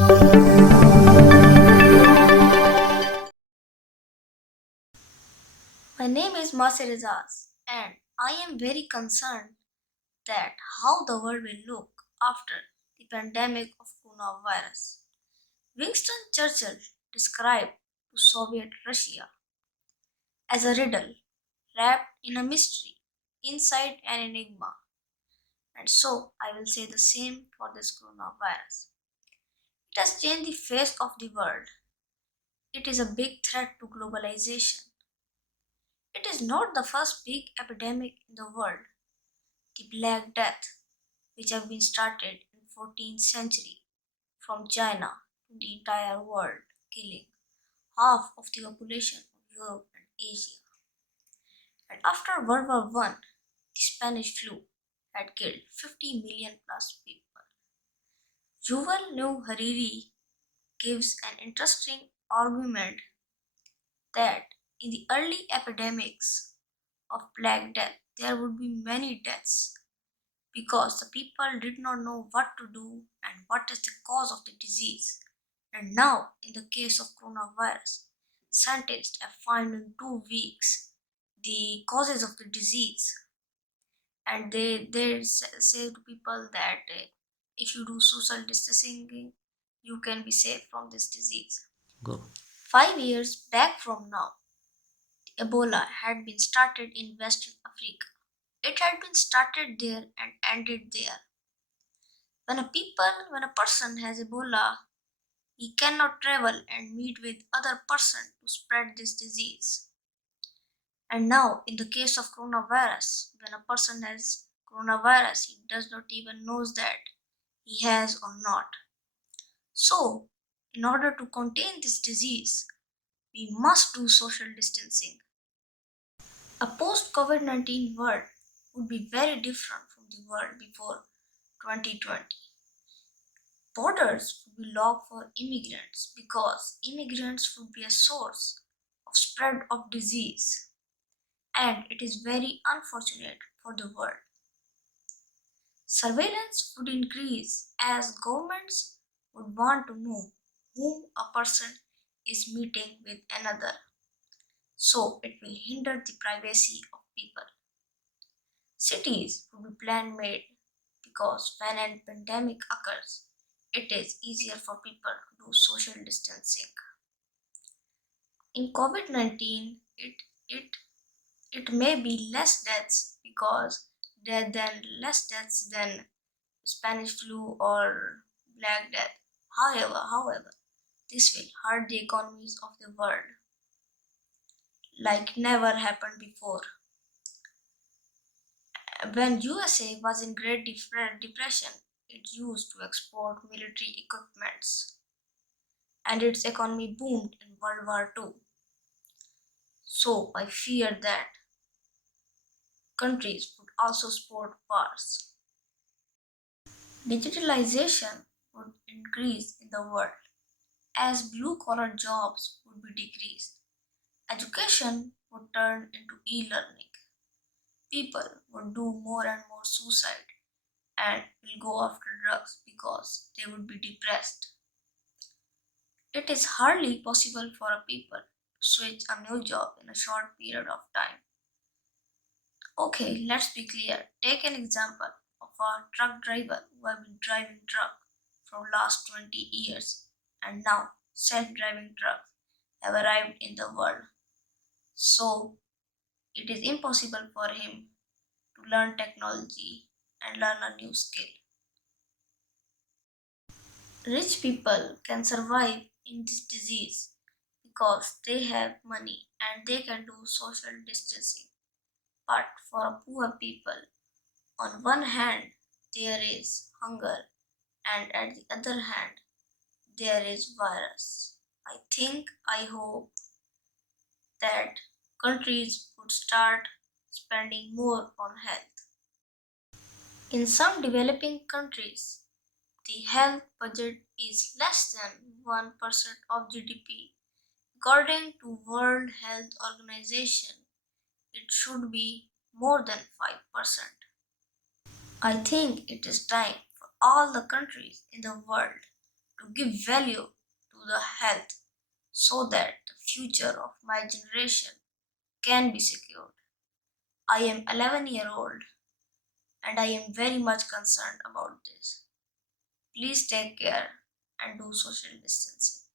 My name is Maserizaz, and I am very concerned that how the world will look after the pandemic of coronavirus. Winston Churchill described to Soviet Russia as a riddle wrapped in a mystery inside an enigma. And so I will say the same for this coronavirus. It has changed the face of the world. It is a big threat to globalization. It is not the first big epidemic in the world. The Black Death, which have been started in 14th century from China to the entire world, killing half of the population of Europe and Asia. And after World War One, the Spanish flu had killed 50 million plus people. Yuval Noah Hariri gives an interesting argument that in the early epidemics of Black Death, there would be many deaths because the people did not know what to do and what is the cause of the disease. And now, in the case of coronavirus, scientists have found in 2 weeks the causes of the disease, and they say to people that if you do social distancing, you can be safe from this disease. Go. 5 years back from now, Ebola had been started in Western Africa. It had been started there and ended there. When a person has Ebola, he cannot travel and meet with other person to spread this disease. And now, in the case of coronavirus, when a person has coronavirus, he does not even knows that he has or not. So, in order to contain this disease, we must do social distancing. A post Covid-19 world would be very different from the world before 2020. Borders would be locked for immigrants because immigrants would be a source of spread of disease, and it is very unfortunate for the world. Surveillance would increase as governments would want to know whom a person is meeting with another, so it will hinder the privacy of people. Cities would be plan made because when a pandemic occurs, it is easier for people to do social distancing. In COVID-19, it may be less deaths because there than less deaths than Spanish flu or Black Death. However, this will hurt the economies of the world like never happened before. When USA was in Great Depression, it used to export military equipments and its economy boomed in World War II. So I fear that countries would also support wars. Digitalization would increase in the world as blue collar jobs would be decreased. Education would turn into e learning. People would do more and more suicide and will go after drugs because they would be depressed. It is hardly possible for a people to switch a new job in a short period of time. Okay, let's be clear. Take an example of a truck driver who have been driving truck for last 20 years and now self-driving trucks have arrived in the world. So it is impossible for him to learn technology and learn a new skill. Rich people can survive in this disease because they have money and they can do social distancing. But for poor people, on one hand, there is hunger, and at the other hand, there is virus. I hope that countries would start spending more on health. In some developing countries, the health budget is less than 1% of GDP. According to World Health Organization, it should be more than 5%. I think it is time for all the countries in the world to give value to the health so that the future of my generation can be secured. I am 11-year-old and I am very much concerned about this. Please take care and do social distancing.